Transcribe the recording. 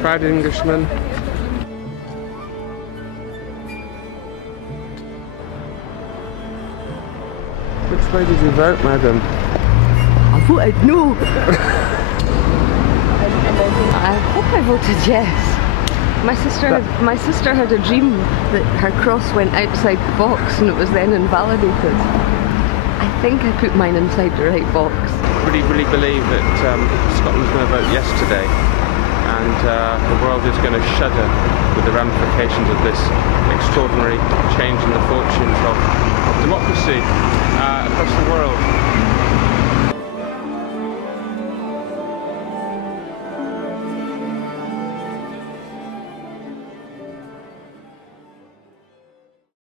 Proud Englishman. Which way did you vote, madam? I voted no. I hope I voted yes. My sister had a dream that her cross went outside the box and it was then invalidated. I think I put mine inside the right box. Really believe that Scotland's going to vote yes today, and the world is going to shudder with the ramifications of this extraordinary change in the fortunes of democracy across the world.